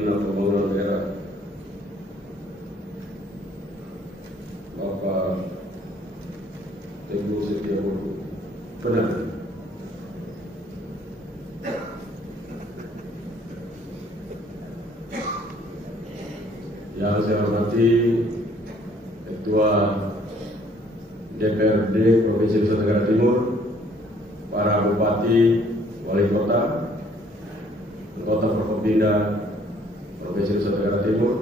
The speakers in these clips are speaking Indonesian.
Bina Pembangunan Daerah Bapak Teguh Setiabudi. Benar. Yang saya hormati Ketua DPRD Provinsi Nusa Tenggara Timur, para bupati, wali kota, anggota Forkopimda Provinsi Nusa Tenggara Timur,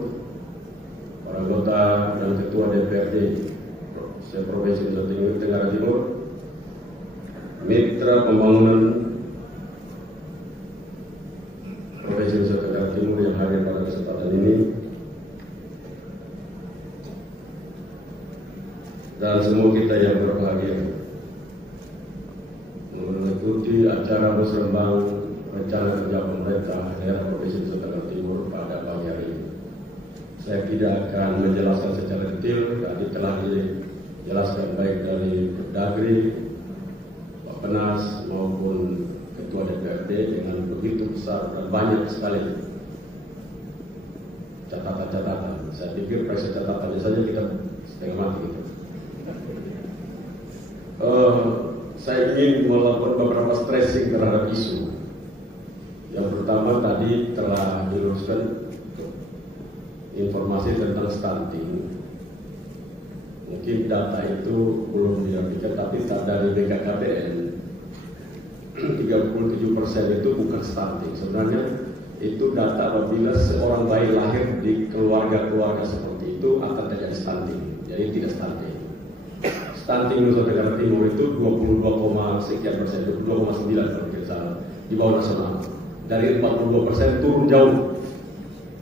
para anggota dan ketua DPRD Provinsi Nusa Tenggara Timur, mitra pembangunan Provinsi Nusa Tenggara Timur yang hadir pada kesempatan ini, dan semua kita yang berbahagia mengikuti acara musrembang rencana kerja pemerintah daerah Provinsi Nusa Tenggara Timur pada pagi hari ini. Saya tidak akan menjelaskan secara detail, tadi telah dijelaskan baik dari Dagri, Bappenas maupun Ketua DPRD dengan begitu besar dan banyak sekali catatan-catatan. Saya pikir pada catatannya saja kita setengah mati gitu. Saya ingin melakukan beberapa stressing terhadap isu. Yang pertama tadi telah diluruskan informasi tentang stunting. Mungkin data itu belum dirapikan, tapi dari BKKBN 37% itu bukan stunting. Sebenarnya itu data apabila seorang bayi lahir di keluarga-keluarga seperti itu akan terjadi stunting. Jadi tidak stunting. Stunting Nusa Tenggara Timur itu 22,sekian%, 22,9% kalau tidak salah, di bawah nasional. Dari 42% turun jauh.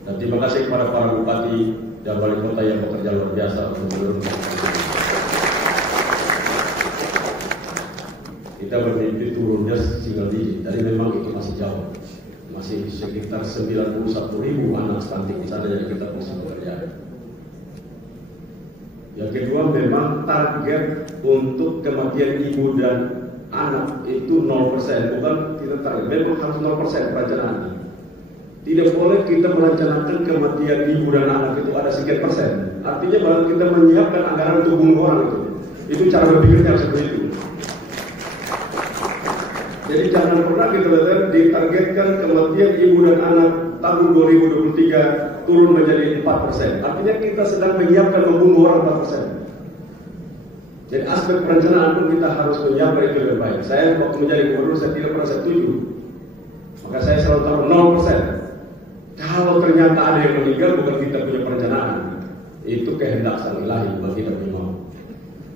Dan terima kasih kepada para bupati dan wali kota yang bekerja luar biasa untuk menurunkan. Kita bermimpi turunnya single digit, jadi memang itu masih jauh. Masih sekitar 91.000 anak stunting di sana yang kita bisa bekerja. Yang kedua, memang target untuk kematian ibu dan anak itu 0%, bukan kita target, memang harus 0% perencanaan. Tidak boleh kita merencanakan kematian ibu dan anak itu ada sekian persen. Artinya bahwa kita menyiapkan anggaran untuk bunuh orang itu cara berpikirnya seperti itu. Jadi jangan pernah kita ditargetkan kematian ibu dan anak tahun 2023 turun menjadi 4%. Artinya kita sedang menyiapkan membunuh orang 4%. Jadi aspek perencanaan pun kita harus menyiapkan itu lebih baik. Saya waktu menjadi gubernur saya tidak pernah setuju. Maka saya selalu taruh 0%. Kalau ternyata ada yang meninggal bukan kita punya perencanaan. Itu kehendak sang ilahi, bukan kita punya mau.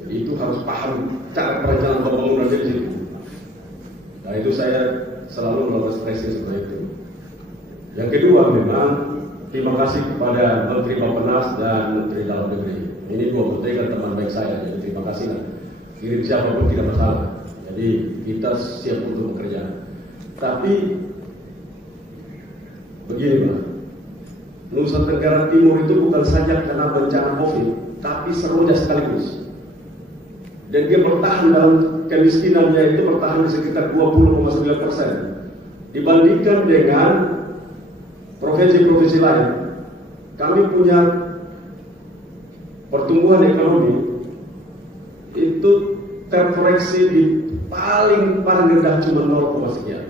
Jadi itu harus paham cara perencanaan pembangunan di situ. Nah itu saya selalu melakukan stressing seperti itu. Yang kedua memang terima kasih kepada Menteri Bappenas dan Menteri Dalam Negeri. Ini dua menteri kan teman baik saya, jadi terima kasih lah. Kirim siapapun tidak masalah. Jadi kita siap untuk bekerja. Tapi begini Pak, Nusa Tenggara Timur itu bukan saja karena bencana COVID, tapi serunya sekaligus. Dan dia bertahan dalam kemiskinannya itu bertahan di sekitar 20,9%. Dibandingkan dengan provinsi-provinsi lain, kami punya pertumbuhan ekonomi itu terkoreksi di paling rendah cuma 0, sekian.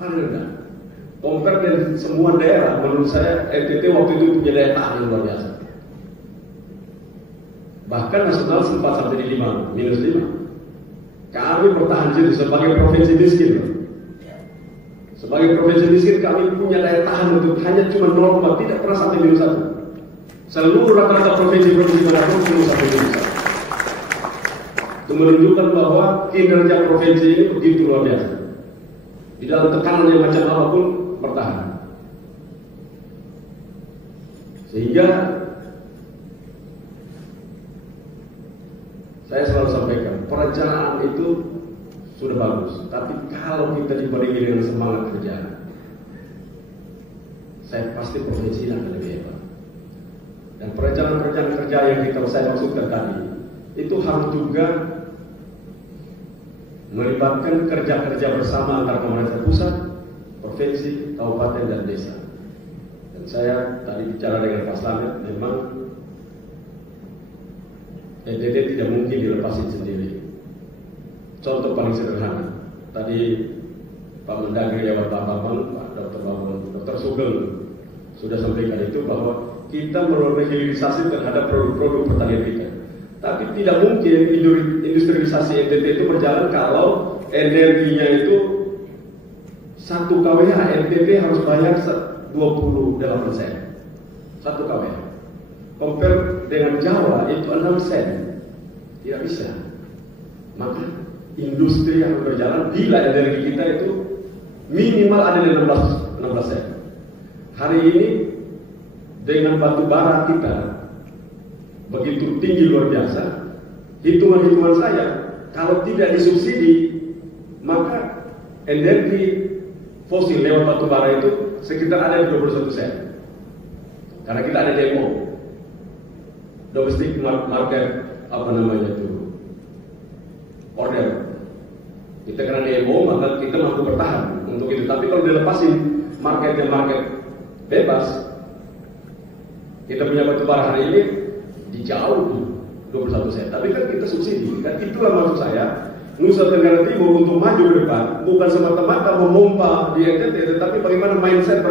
Paling rendah. Compare dengan semua daerah, menurut saya NTT waktu itu punya daya tahan yang luar biasa. Bahkan nasional sempat sampai di 5, -5. Kami bertahan jadi sebagai provinsi miskin. Sebagai provinsi miskin kami punya daya tahan untuk hanya cuma 0, tidak pernah sampai -1. Seluruh rata-rata provinsi-provinsi mana pun -1. Itu menunjukkan bahwa kinerja provinsi ini begitu luar biasa. Di dalam tekanan yang macam apapun bertahan. Sehingga saya selalu sampaikan, perencanaan itu sudah bagus, tapi kalau kita diberi dengan semangat kerja, saya pasti provinsi ini akan lebih hebat. Dan perencanaan kerja yang saya maksudkan tadi, itu harus juga melibatkan kerja-kerja bersama antara pemerintah pusat, provinsi, kabupaten, dan desa. Dan saya tadi bicara dengan Pak Slamet, memang NTT tidak mungkin dilepasin sendiri. Contoh paling sederhana, tadi Pak Mendagri lewat Pak Bambang, Pak Dr. Sugeng sudah sampaikan itu bahwa kita melakukan hilirisasi terhadap produk-produk pertanian kita. Tapi tidak mungkin industrialisasi NTT itu berjalan kalau energinya itu 1 kWh, NTT harus bayar 28 sen 1 kWh. Compare dengan Jawa itu 6 sen. Tidak bisa. Maka industri yang berjalan bila energi kita itu minimal ada di 16 sen. Hari ini dengan batu bara kita begitu tinggi luar biasa. Hitungan-hitungan saya, kalau tidak disubsidi, maka energi fosil lewat batu bara itu sekitar ada di 21 sen. Karena kita ada demo domestic market order. Kita kena demo, maka kita mampu bertahan untuk itu. Tapi kalau dilepasin market bebas, kita punya batu bara hari ini dijauh 21 sen. Tapi kan kita subsidi. Dan itulah maksud saya, Nusa Tenggara Timur untuk maju ke depan bukan semata-mata memompa di NTT, tetapi bagaimana mindset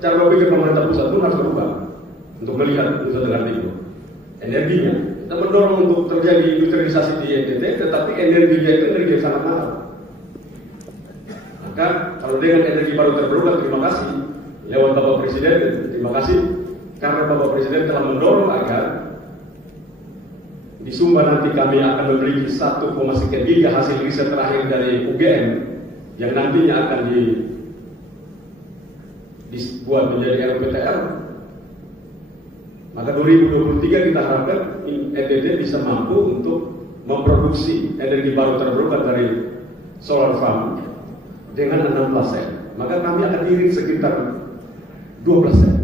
cara berpikir pemerintah pusat itu harus berubah untuk melihat Nusa Tenggara Timur. Energinya, kita mendorong untuk terjadi industrialisasi di NTT, tetapi energinya itu energi yang sangat mahal. Maka kalau dengan energi baru terbarukan, terima kasih lewat Bapak Presiden, terima kasih karena Bapak Presiden telah mendorong agar di Sumba nanti kami akan memiliki 1, sekian giga hasil riset terakhir dari UGM yang nantinya akan dibuat menjadi RPTR. Maka 2023 kita harapkan NTT bisa mampu untuk memproduksi energi baru terbarukan dari solar farm dengan 16 sen. Maka kami akan irit sekitar 12 sen.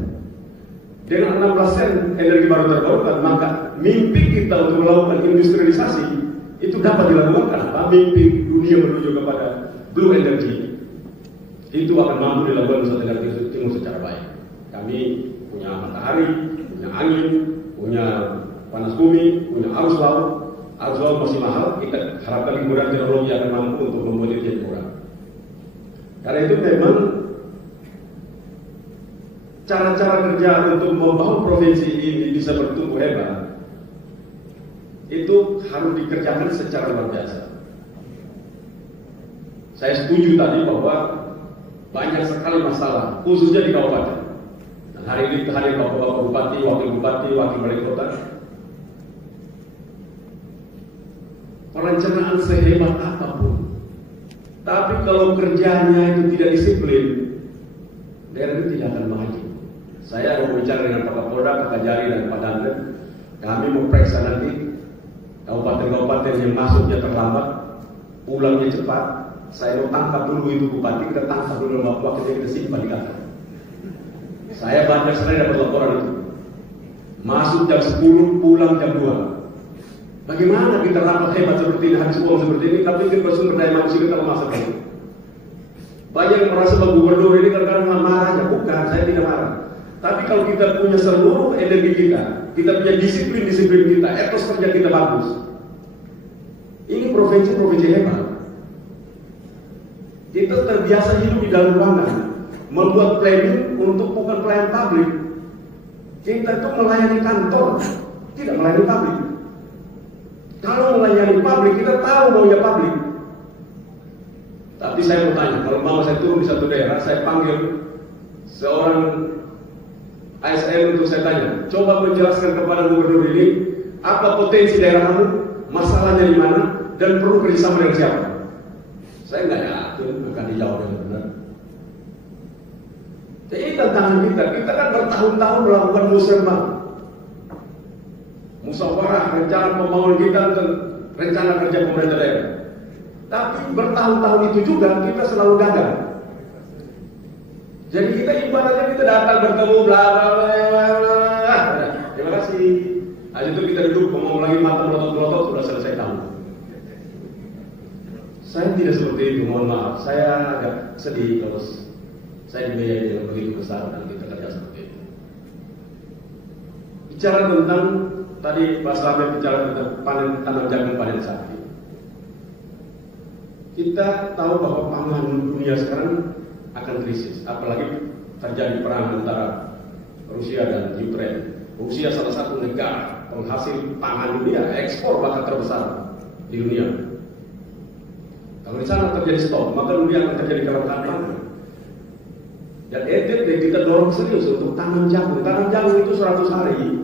Dengan 16 sen energi baru terbarukan, maka mimpi kita untuk melakukan industrialisasi itu dapat dilakukan. Kenapa? Mimpi dunia menuju kepada blue energy itu akan mampu dilakukan Nusa Tenggara Timur secara baik. Kami punya matahari, punya angin, punya panas bumi, punya arus laut. Arus laut masih mahal, kita harapkan kemudian teknologi akan mampu untuk membuat itu jadi murah. Karena itu memang cara-cara kerja untuk membangun provinsi ini bisa bertumbuh hebat itu harus dikerjakan secara luar biasa. Saya setuju tadi bahwa banyak sekali masalah, khususnya di kabupaten. Dan hari ini hadir bapak-bapak bupati, wakil wali kota. Perencanaan sehebat apapun, tapi kalau kerjanya itu tidak disiplin, daerah itu tidak akan maju. Saya mau bicara dengan Pak Kapolda, Pak Kajari, dan Pak Dandan. Kami mau periksa nanti kabupaten-kabupaten yang masuknya terlambat, pulangnya cepat. Saya mau tangkap dulu itu bupati, kita tangkap dulu wakilnya, kita simpan di kantor. Saya banyak sekali dapat laporan itu. Masuk jam 10, pulang jam 2. Bagaimana kita rapat hebat seperti ini, habis uang seperti ini, tapi kita bersumber daya manusia kita lemah sekali. Banyak yang merasa bahwa gubernur ini kadang-kadang marahnya. Bukan, saya tidak marah. Tapi kalau kita punya seluruh energi kita punya disiplin kita, etos kerja kita bagus. Ini provinsi hebat. Kita terbiasa hidup di dalam ruangan, membuat planning untuk bukan pelayan publik. Kita itu melayani kantor, tidak melayani publik. Kalau melayani publik, kita tahu maunya publik. Tapi saya mau tanya, kalau mau saya turun di satu daerah, saya panggil seorang ASN untuk saya tanya, coba menjelaskan kepada gubernur ini apa potensi daerahmu, masalahnya di mana, dan perlu kerjasama dengan siapa. Saya nggak yakin akan dijawab dengan benar. Jadi tantangan kita kan bertahun-tahun melakukan musyawarah, rencana pembangunan kita, rencana kerja pemerintah daerah. Tapi bertahun-tahun itu juga kita selalu gagal. Jadi kita ibaratnya kita datang bertemu bla bla bla. Terima kasih. Habis itu kita duduk ngomong lagi mata melotot-melotot sudah selesai tamu. Saya tidak seperti itu, mohon maaf. Saya agak sedih saya dibiayai dengan begitu besar dan kita kerja seperti itu. Bicara tentang tadi Pak Slamet bicara tentang panen tanam jagung, panen sapi. Kita tahu bahwa pangan dunia sekarang akan krisis, apalagi terjadi perang antara Rusia dan Ukraina. Rusia salah satu negara penghasil pangan dunia, ekspor bahkan terbesar di dunia. Kalau di sana terjadi stop, maka dunia akan terjadi kelangkaan pangan. Dan kita dorong serius untuk tanam jagung. Tanam jagung itu 100 hari,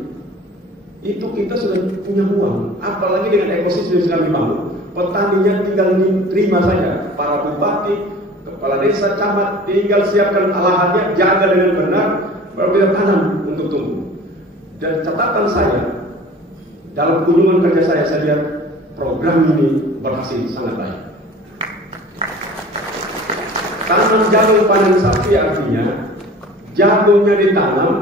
itu kita sudah punya uang. Apalagi dengan ekosistem yang sedang dibangun, petaninya tinggal terima saja. Para bupati, kepala desa, camat tinggal siapkan lahannya, jaga dengan benar, baru kita tanam untuk tumbuh. Dan catatan saya, dalam kunjungan kerja saya lihat program ini berhasil sangat baik. Tanam jagung panen sapi artinya jagungnya ditanam,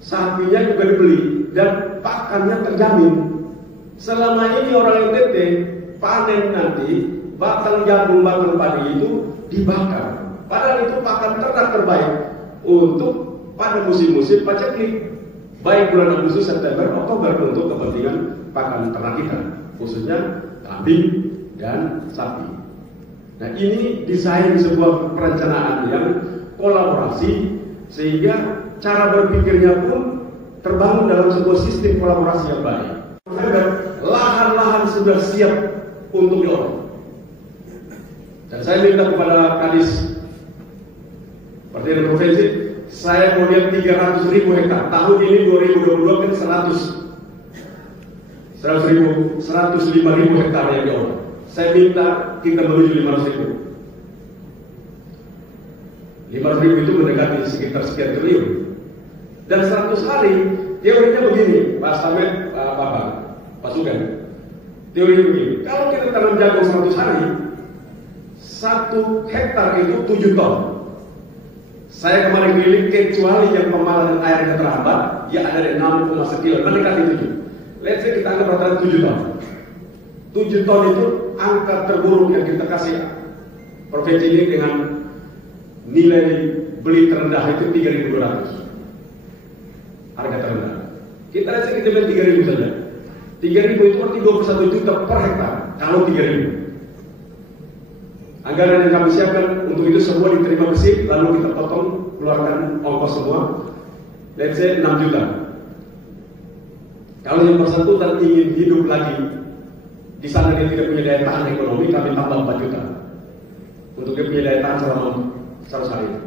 sapinya juga dibeli, dan pakannya terjamin. Selama ini orang NTT panen nanti batang jagung, batang padi itu dibakar. Padahal itu pakan ternak terbaik untuk pada musim-musim paceklik. Baik bulan Agustus, September, Oktober untuk kepentingan pakan ternak kita, khususnya kambing dan sapi. Nah, ini desain sebuah perencanaan yang kolaborasi sehingga cara berpikirnya pun terbangun dalam sebuah sistem kolaborasi yang baik. Lahan-lahan sudah siap untuk diolah. Dan saya minta kepada Kadis Pertanian Provinsi, saya mau lihat 300.000 hektar. Tahun ini 2022 kan 105.000 hektar yang diolah. Saya minta kita menuju 500.000. 500.000 itu mendekati sekitar sekian triliun. Dan 100 hari, teorinya begini, Pak Slamet, Pak Sugeng. Teorinya begini, kalau kita tanam jagung 100 hari, 1 hektar itu 7 ton. Saya kemarin keliling, kecuali yang pemalangan airnya terhambat, ya ada dari 6, sekian, mendekati 7. Let's say kita anggap rata-rata 7 ton. 7 ton itu angka terburuk yang kita kasih provinsi ini dengan nilai beli terendah itu 3.200. Harga terendah. Kita let's say kita beli 3.000 saja. 3.000 itu arti 21 juta per hektar. Kalau 3.000. Anggaran yang kami siapkan untuk itu semua diterima bersih, lalu kita potong, keluarkan ongkos semua, let's say 6 juta. Kalau yang bersangkutan ingin hidup lagi, di sana dia tidak punya daya tahan ekonomi, kami tambah 4 juta. Untuk dia punya daya tahan selama 100 hari.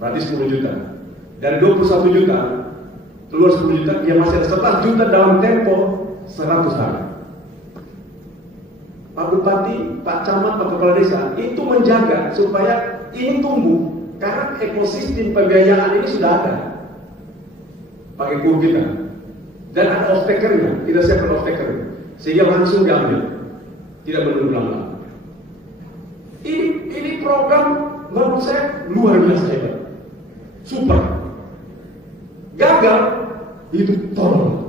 Berarti 10 juta. Dari 21 juta, keluar 10 juta, dia masih ada 11 juta dalam tempo 100 hari. Pak Bupati, Pak Camat, Pak Kepala Desa itu menjaga supaya ini tumbuh karena ekosistem pembiayaan ini sudah ada pakai kur kita dan ada off-takernya, kita siapkan off-taker sehingga langsung diambil, tidak menunggu lama. Ini program menurut saya luar biasa hebat, super. Gagal itu tolong,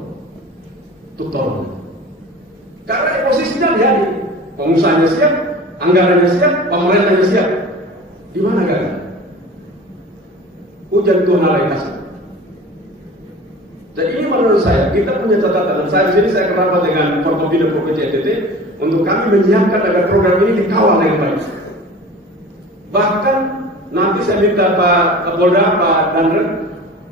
karena ekosistemnya dihadir. Pengusahanya siap, anggarannya siap, pemerintahnya siap. Di mana gagal? Hujan Tuhan Allah yang kasih. Dan ini menurut saya, kita punya catatan. Dan saya di sini saya kerabat dengan Forkopimda Provinsi NTT untuk kami menyiapkan agar program ini dikawal dengan baik. Bahkan nanti saya minta Pak Kapolda, Pak Danren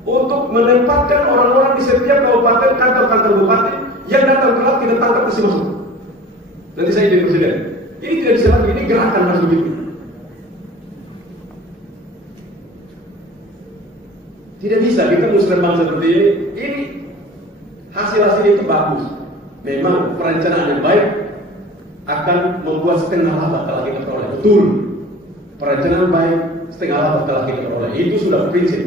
untuk menempatkan orang-orang di setiap kabupaten, kantor-kantor bupati yang datang telat kita tangkap mesti masuk. Nanti saya jadi presiden. Ini tidak bisa lagi, ini gerakan harus begitu. Tidak bisa kita muslim bangsa seperti ini. Ini hasil itu bagus. Memang perencanaan yang baik akan membuat setengah laba telah kita peroleh. Betul. Perencanaan baik setengah laba telah kita peroleh. Itu sudah prinsip.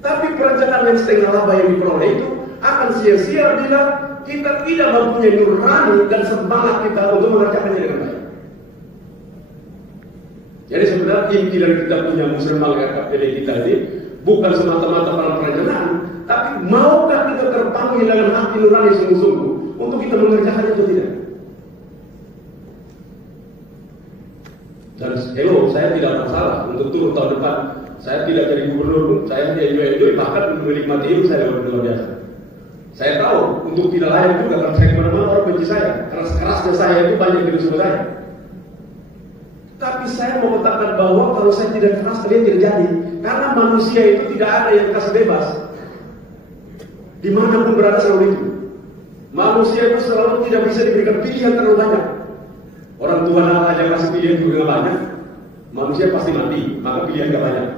Tapi perencanaan yang setengah laba yang diperoleh itu akan sia-sia bila kita tidak mempunyai nurani dan semangat kita untuk mengerjakannya dengan baik. Jadi sebenarnya inti dari kita punya muslim RKPD kita ini bukan semata-mata para perencanaan, tapi maukah kita terpanggil dengan hati nurani sungguh-sungguh untuk kita mengerjakannya atau tidak? Dan hello, saya tidak ada masalah untuk turun tahun depan. Saya tidak jadi gubernur pun, saya enjoy, bahkan untuk menikmati hidup saya luar biasa. Saya tahu untuk tidak layak juga karena saya kemana-mana orang benci saya, keras-kerasnya saya itu banyak yang tidak suka saya. Tapi saya mau katakan bahwa kalau saya tidak keras kalian tidak jadi, karena manusia itu tidak ada yang kasih bebas. Dimanapun berada selalu itu. Manusia itu selalu tidak bisa diberikan pilihan terlalu banyak. Orang tua aja kasih pilihan juga banyak, manusia pasti mati, maka pilihan gak banyak.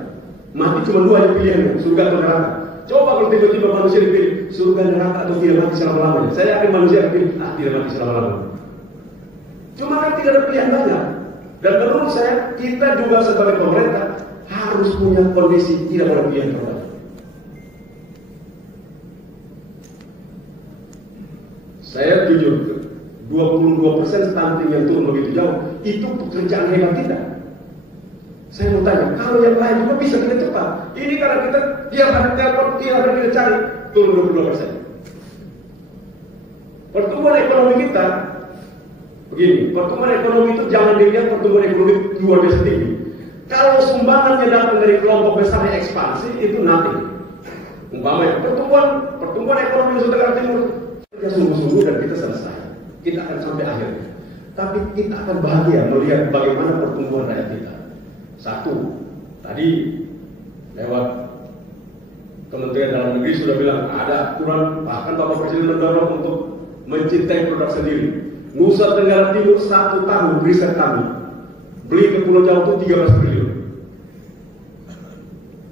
Mati cuma dua yang pilihannya, surga atau neraka. Coba kalau tiba-tiba manusia dipilih surga, neraka atau tidak mati selama-lamanya, saya yakin manusia akan pilih tidak mati selama-lamanya. Cuma kan tidak ada pilihan banyak. Dan menurut saya kita juga sebagai pemerintah harus punya kondisi tidak boleh pilihan terbanyak. Saya jujur, 22% stunting yang turun begitu jauh, itu pekerjaan hebat kita. Saya mau tanya, kalau yang lain juga bisa kita cepat. Ini karena kita tiap hari telepon, tiap hari kita cari, turun 22%. Pertumbuhan ekonomi kita, begini, pertumbuhan ekonomi itu jangan dilihat pertumbuhan ekonomi luar biasa tinggi. Kalau sumbangannya datang dari kelompok besar yang ekspansi, itu nothing. Umpamanya, pertumbuhan ekonomi Nusa Tenggara Timur, kita sungguh-sungguh dan kita selesai. Kita akan sampai akhirnya. Tapi kita akan bahagia melihat bagaimana pertumbuhan rakyat kita. Satu, tadi lewat Kementerian Dalam Negeri sudah bilang ada aturan, bahkan Bapak Presiden mendorong untuk mencintai produk sendiri. Nusa Tenggara Timur 1 tahun riset kami beli ke Pulau Jawa itu 13 triliun.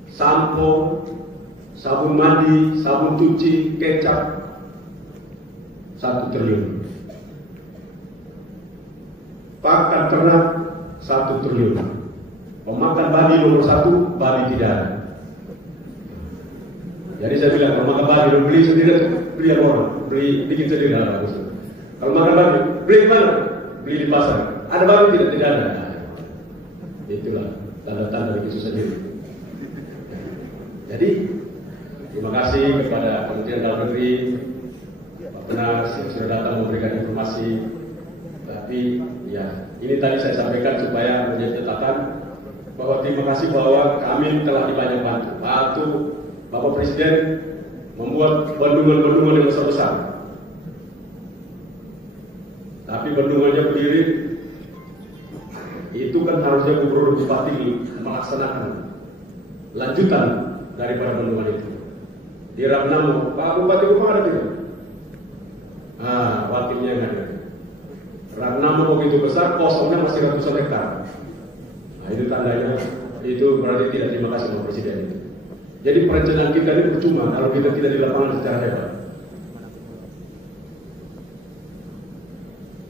Sampo, sabun mandi, sabun cuci, kecap 1 triliun. Pakan ternak 1 triliun. Pemakan babi nomor 1, babi tidak ada. Jadi saya bilang kalau makan babi beli sendiri, beli orang, bikin sendiri ada. Kalau makan babi, beli di mana? Beli di pasar. Ada babi tidak ada. Itulah tanda-tanda dari Yesus sendiri. Jadi terima kasih kepada Kementerian Dalam Negeri, Pak Penas yang sudah datang memberikan informasi. Tapi ya ini tadi saya sampaikan supaya menjadi catatan bahwa terima kasih bahwa kami telah dibanyak bantu Bapak Presiden membuat bendungan-bendungan yang besar-besar. Tapi bendungannya berdiri itu kan harusnya Gubernur Bupati melaksanakan lanjutan daripada bendungan itu. Di Ragnamo, Pak Bupati Rumah ada tidak? Wakilnya nggak ada. Ragnamo begitu besar, kosongnya masih ratusan hektar. Nah, itu tandanya, itu berarti tidak terima kasih sama Presiden itu. Jadi perencanaan kita ini percuma kalau kita tidak di lapangan secara hebat.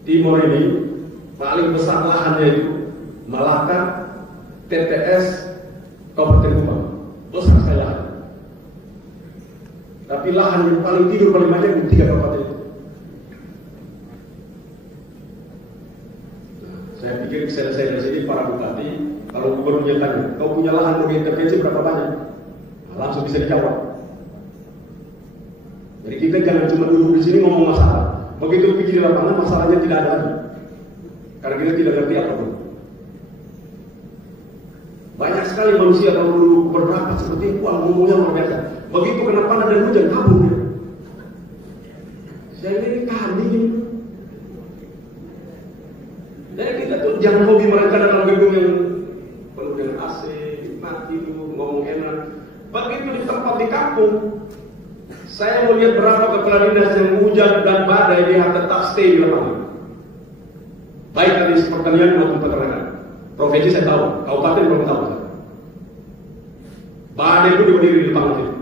Timur ini paling besar lahannya itu Malaka, TPS, Kabupaten Kupang, besar sekali lahan. Tapi lahan yang paling tidur paling banyak di 3 kabupaten itu. Saya pikir selesai dari sini para bupati, kalau gubernurnya tanya, kau punya lahan untuk intervensi berapa banyak? Nah, langsung bisa dijawab. Jadi kita jangan cuma duduk di sini ngomong masalah. Begitu pergi di lapangan masalahnya tidak ada lagi. Karena kita tidak ngerti apapun. Banyak sekali manusia kalau dulu berapat seperti itu, ngomongnya luar biasa. Begitu kena panas dan hujan, kabur dia. Saya ini kambing. Jadi kita tuh jangan hobi mereka dalam gedung yang penuh dengan AC, mati dulu, ngomong enak. Begitu di tempat di kampung, saya melihat berapa kepala dinas yang hujan dan badai dia tetap stay di lapangan. Baik dari pertanian maupun peternakan. Provinsi saya tahu, kabupaten belum tahu. Badai itu berdiri di lapangan itu.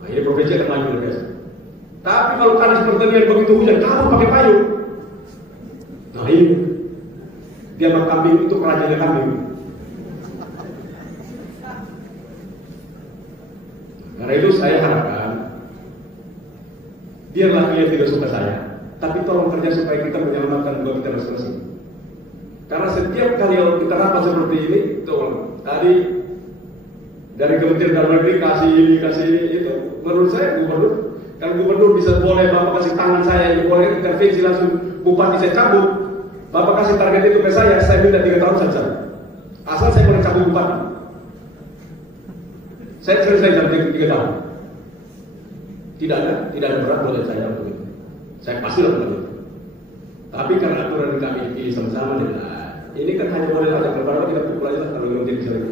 Nah, ini provinsi akan maju luar biasa. Tapi kalau kadis pertanian begitu hujan, kamu pakai payung. Nah ini, dia makan kambing itu kerajanya kambing. Karena itu saya harapkan, biarlah kalian tidak suka saya, tapi tolong kerja supaya kita menyelamatkan dua kita masing-masing. Karena setiap kali kita rapat seperti ini, tolong tadi dari Kementerian Dalam Negeri kasih ini itu, menurut saya gubernur, kalau gubernur bisa boleh bapak kasih tangan saya, ini boleh intervensi langsung bupati saya cabut. Bapak kasih target itu ke saya minta 3 tahun saja. Asal saya boleh cabut bupati. Saya selesai dalam 3 tahun. Tidak ada berat boleh saya untuk itu. Saya pasti lakukan itu. Tapi karena aturan kami pilih sama-sama ini kan hanya boleh aja. Kalau kita pukul aja kalau nanti bisa lagi.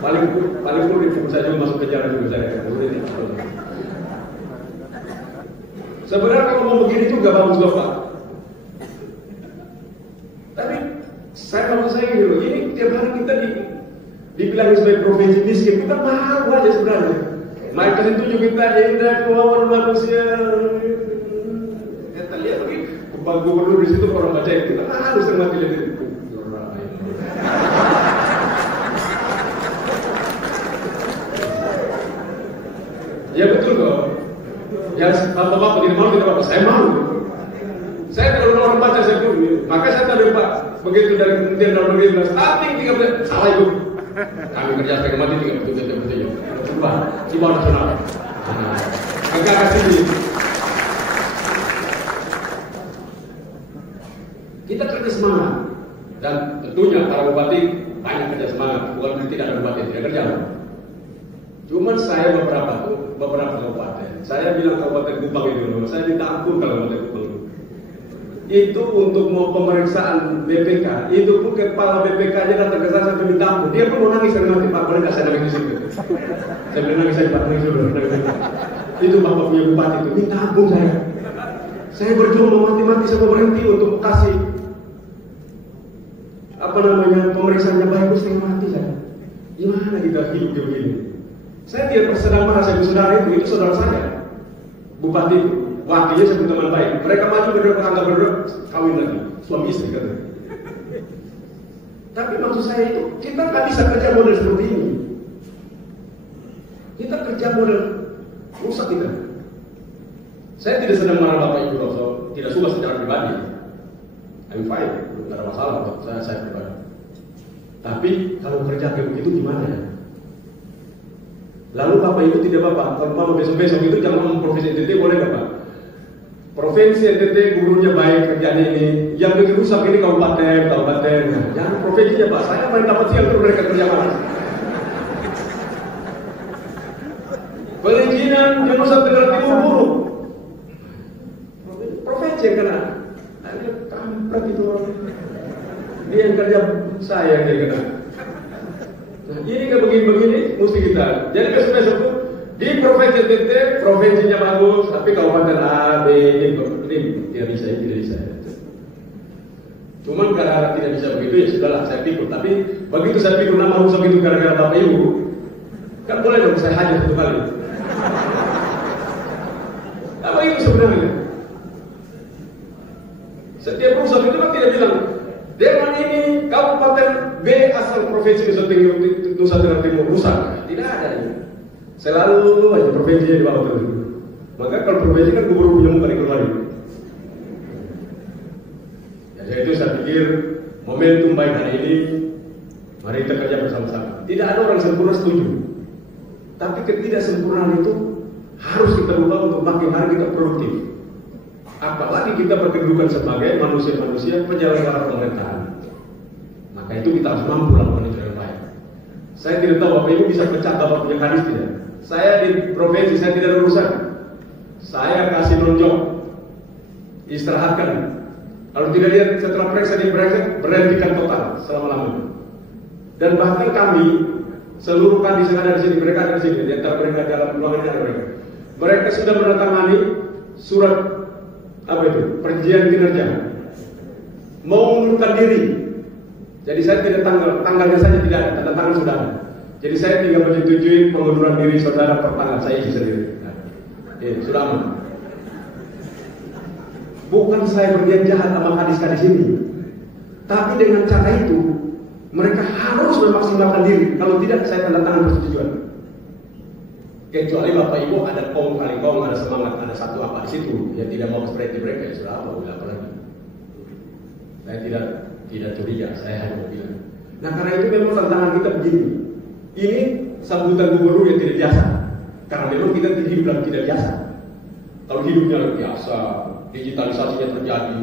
Paling pun dipukul saja masuk penjara juga saya. Sebenarnya kalau mau begini juga bagus Pak. Tapi maksud saya gitu, ini tiap hari kita dibilang sebagai provinsi miskin, kita malu aja sebenarnya. Mereka itu juga kita indah kemauan manusia. Kita lihat lagi, Pak Gubernur di situ orang baca kita harus mati lihat itu. Ya betul kok. Ya bapak-bapak tidak malu, tidak apa-apa. Saya malu. Saya kalau orang baca saya pun, maka saya tadi Pak begitu dari Kementerian Dalam Negeri bilang starting 13 salah itu. Kami kerja sampai mati 37. Coba Cibau nasional. Agak kasih ini. Kita kerja semangat dan tentunya para bupati banyak kerja semangat. Bukan tidak ada bupati tidak kerja. Cuman saya beberapa kabupaten. Saya bilang Kabupaten Kupang itu, saya minta ampun kalau Kabupaten Kupang. Itu untuk mau pemeriksaan BPK, itu pun kepala BPK-nya datang ke saya sampai minta ampun. Dia pun mau nangis karena nanti Pak, boleh nggak saya nangis di situ? Saya bilang nangis Pak, nangis dulu. Itu Bapak punya bupati itu, minta ampun saya. Saya berjuang mati-mati saya mau berhenti untuk kasih pemeriksaannya baik setengah mati saya. Gimana kita hidup begini? Saya tidak sedang merasa saudara itu saudara saya, bupati itu. Wakilnya saya teman baik. Mereka maju berdua, anggap berdua, kawin lagi, suami istri kan. Tapi maksud saya itu, kita nggak bisa kerja model seperti ini. Kita kerja model rusak kita. Saya tidak sedang marah Bapak Ibu Rosso, tidak suka secara pribadi. I'm fine, tidak ada masalah buat saya pribadi. Tapi kalau kerja kayak begitu gimana ya? Lalu Bapak Ibu tidak apa-apa, kalau mau besok-besok itu jangan ngomong provinsi NTT boleh nggak Pak? Provinsi NTT gubernurnya baik kerjaan ini, yang bikin rusak ini kabupaten. Jangan provinsinya Pak, saya main dapat siang terus mereka kerja mana? Perizinan di Nusa Tenggara Timur buruk. Provinsi yang kena. Ada kampret itu orang. Dia yang kerja saya yang dia kena. Nah, ini kan begini-begini mesti kita. Jadi besok-besok tuh di provinsi NTT provinsinya bagus, tapi kabupaten A, B, ini tidak bisa. Cuman karena tidak bisa begitu ya sudahlah saya pikir. Tapi begitu saya pikir nama rusak itu gara-gara Bapak Ibu, kan boleh dong saya hajar satu kali. Apa itu sebenarnya? Setiap rusak itu kan tidak bilang dengan ini kabupaten B asal provinsi Nusa Tenggara Timur rusak. Tidak ada ini. Selalu aja provinsinya di bawah terus. Maka kalau provinsi kan gubernur punya muka dikeluarin. Jadi itu saya pikir momentum baik hari ini, mari kita kerja bersama-sama. Tidak ada orang sempurna setuju. Tapi ketidaksempurnaan itu harus kita ubah untuk makin hari kita produktif. Apalagi kita berkedudukan sebagai manusia-manusia penyelenggara pemerintahan. Maka itu kita harus mampu lakukan itu dengan baik. Saya tidak tahu Bapak Ibu bisa pecah Bapak punya hadis tidak. Saya di provinsi saya tidak ada urusan. Saya kasih nonjok, istirahatkan. Kalau tidak lihat setelah periksa berhentikan total selama-lamanya. Dan bahkan kami seluruh kadis yang ada di sini, mereka ada di sini, di antara mereka dalam ruangan ada mereka. Mereka sudah menandatangani surat perjanjian kinerja, mau mengundurkan diri. Jadi saya tidak tanggalnya saja tidak ada, tanda tangan sudah ada. Jadi saya tinggal menyetujui pengunduran diri saudara per tanggal saya isi sendiri. Sudah aman. Bukan saya berniat jahat sama kadis-kadis ini, tapi dengan cara itu mereka harus memaksimalkan diri. Kalau tidak, saya tanda tangan persetujuan. Kecuali Bapak Ibu ada kali kong, ada semangat, ada satu apa di situ yang tidak mau seperti mereka, ya sudah apa lagi. Saya tidak curiga, saya hanya mau bilang. Nah karena itu memang tantangan kita begini. Ini sambutan gubernur yang tidak biasa. Karena memang kita hidup dan tidak biasa. Kalau hidupnya biasa, digitalisasinya terjadi,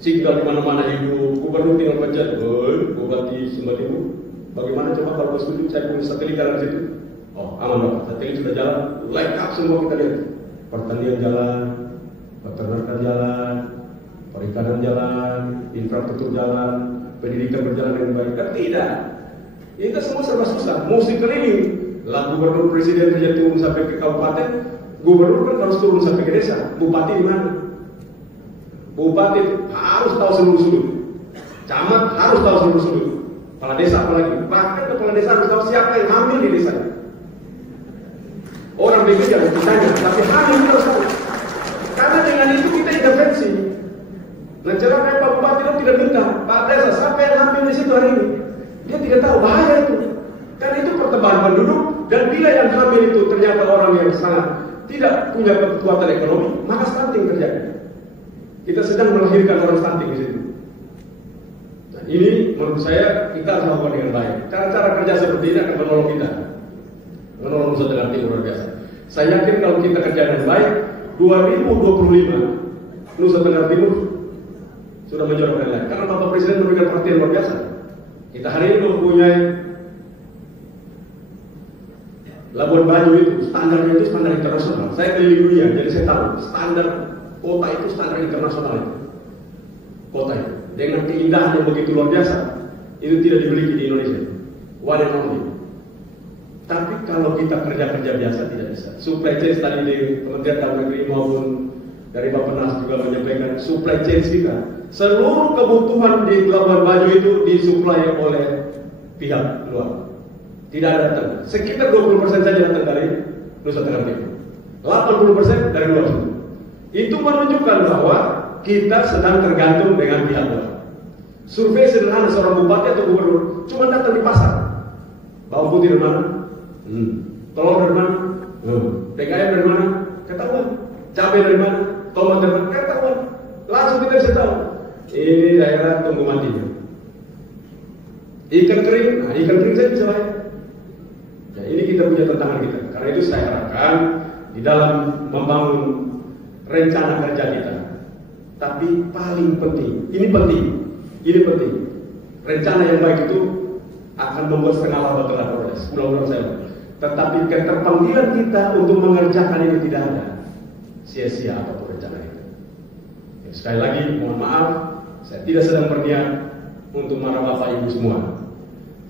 singgah di mana-mana hidup, gubernur tinggal pencet, bupati Sumberlimu. Bagaimana coba kalau setuju saya punya satelit dalam situ? Oh, aman Pak, satelit sudah jalan, lengkap semua kita lihat. Pertanian jalan, peternakan jalan, perikanan jalan, infrastruktur jalan, pendidikan berjalan dengan baik. Kan tidak. Itu semua serba susah. Mesti keliling. Lah gubernur presiden saja turun sampai ke kabupaten, gubernur kan harus turun sampai ke desa. Bupati di mana? Bupati harus tahu seluruh sudut. Camat harus tahu seluruh sudut. Kepala desa apalagi. Bahkan kepala desa harus tahu siapa yang hamil di desa. Orang bekerja harus ditanya, tapi hamil kita harus tahu. Karena dengan itu kita intervensi. Nah, jangan kayak Pak Bupati itu tidak minta, Pak Desa, siapa yang hamil di situ hari ini? Dia tidak tahu, bahaya itu. Karena itu pertambahan penduduk, dan bila yang hamil itu ternyata orang yang sangat tidak punya kekuatan ekonomi, maka stunting terjadi. Kita sedang melahirkan orang stunting di situ. Nah, ini menurut saya kita harus melakukan dengan baik. Cara-cara kerja seperti ini akan menolong kita, menolong Nusa Tenggara Timur luar biasa. Saya yakin kalau kita kerja dengan baik, 2025 Nusa Tenggara Timur sudah menjorok dan lain. Karena Bapak Presiden memberikan perhatian luar biasa. Kita hari ini mempunyai Labuan Bajo itu standarnya itu standar internasional. Saya keliling dunia, jadi saya tahu standar kota itu standar internasional itu. Kota itu dengan keindahan yang begitu luar biasa itu tidak dimiliki di Indonesia. One and only. Tapi kalau kita kerja-kerja biasa tidak bisa. Supply chain tadi di Kementerian Dalam Negeri maupun dari Bappenas juga menyampaikan supply chain kita. Seluruh kebutuhan di Labuan Bajo itu disuplai oleh pihak luar. Tidak ada datang. Sekitar 20% saja datang dari Nusa Tenggara Timur. 80% dari luar. Itu menunjukkan bahwa kita sedang tergantung dengan pihak luar. Survei sederhana seorang bupati atau gubernur cuma datang di pasar. Bawang putih dari mana? Telur dari mana? PKM dari mana? Ketahuan. Cabai dari mana? Tomat dari mana? Ketahuan. Langsung kita bisa tahu. Ini daerah tunggu matinya. Ikan kering, nah ikan kering saya bisa bayar. Ya, ini kita punya tantangan kita. Karena itu saya harapkan di dalam membangun rencana kerja kita. Tapi paling penting, ini penting. Rencana yang baik itu akan membuat setengah laba telah proses. Ulang-ulang saya. Tetapi keterpanggilan kita untuk mengerjakan ini tidak ada. Sia-sia apapun rencana itu. Ya, sekali lagi, mohon maaf, saya tidak sedang berniat untuk marah Bapak Ibu semua.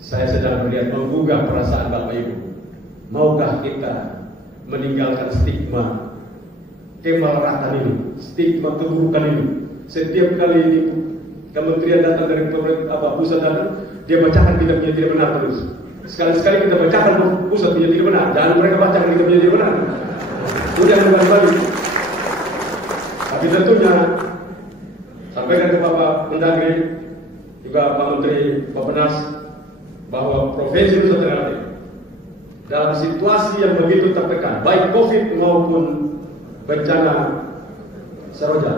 Saya sedang berniat menggugah perasaan Bapak Ibu. Maukah kita meninggalkan stigma kemaratan ini, stigma keburukan ini? Setiap kali ini kementerian datang dari pusat datang, dia bacakan kita punya tidak benar terus. Sekali-sekali kita bacakan pusat punya tidak benar, jangan mereka bacakan kita punya tidak benar. Udah kembali. Tapi tentunya sampaikan ke Bapak Mendagri, juga Pak Menteri Bappenas, bahwa Provinsi Nusa Tenggara Timur dalam situasi yang begitu tertekan, baik COVID maupun bencana seroja,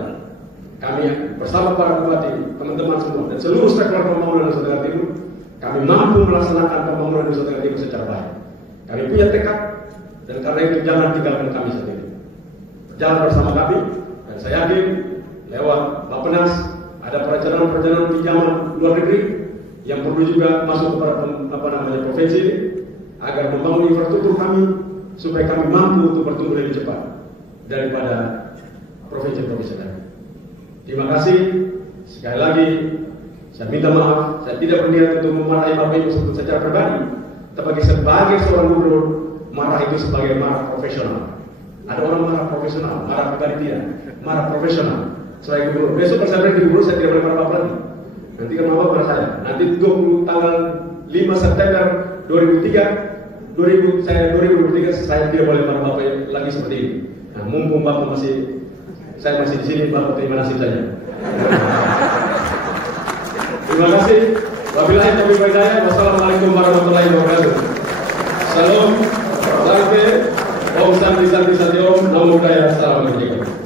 kami bersama para bupati, teman-teman semua, dan seluruh stakeholder pembangunan Nusa Tenggara Timur, kami mampu melaksanakan pembangunan Nusa Tenggara Timur secara baik. Kami punya tekad, dan karena itu jangan tinggalkan kami sendiri. Jalan bersama kami, dan saya yakin lewat Bappenas ada perjalanan-perjalanan pinjaman luar negeri yang perlu juga masuk kepada provinsi ini agar membangun infrastruktur kami supaya kami mampu untuk bertumbuh lebih cepat daripada provinsi-provinsi lain. Terima kasih sekali lagi. Saya minta maaf, saya tidak berniat untuk memarahi Bapak Ibu secara pribadi, tapi sebagai seorang gubernur, marah itu sebagai marah profesional. Ada orang marah profesional, marah pribadi tidak, marah profesional. Sebagai gubernur, besok kalau saya berada di gubernur, saya tidak boleh marah Bapak lagi. Nanti kan Bapak marah saya. Nanti tanggal 5 September 2023 saya tidak boleh marah Bapak lagi seperti ini. Nah, mumpung Bapak saya masih di sini, Bapak terima nasib saja. Terima kasih. Wabillahi taufiq wal hidayah. Wassalamualaikum warahmatullahi wabarakatuh. Salam, Om Santi Santi Om, Namo Buddhaya, Salam Kebajikan.